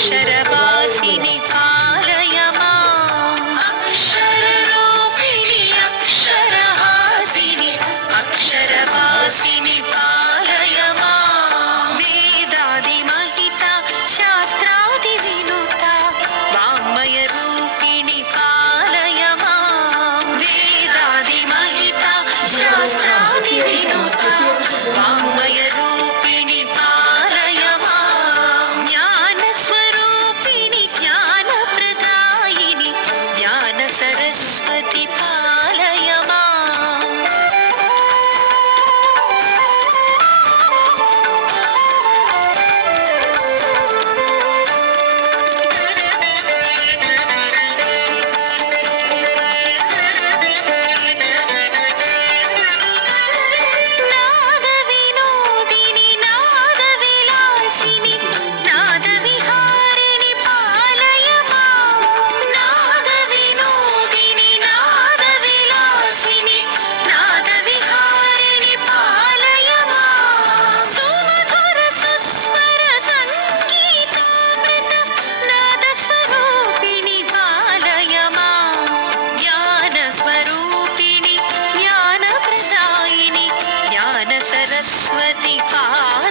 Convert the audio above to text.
अक्षरवासिनि पालय माम् अक्षररूपिणि अक्षरहासिनि अक्षरवासिनि पालय माम् वेदादिमहिता शास्त्रादिविनुता वाङ्मयरूपिणि पालय माम् वेदादिमहिता शास्त्रादिविनुता वाङ्मयरूपिणि पालय माम् ज्ञानस्वरूपिणि ज्ञानप्रदायिनि ज्ञानसरस्वति पालय माम् नादविनोदिनि नादविलासिनि नादविहारिणि पालय माम् नादविनोदिनि नादविलासिनि नादविहारिणि पालय माम् सुमधुर सुस्वर सङ्गीतामृत नादस्वरूपिणि पालय माम् ज्ञानस्वरूपिणि ज्ञानप्रदायिनि ज्ञानसरस्वति पालय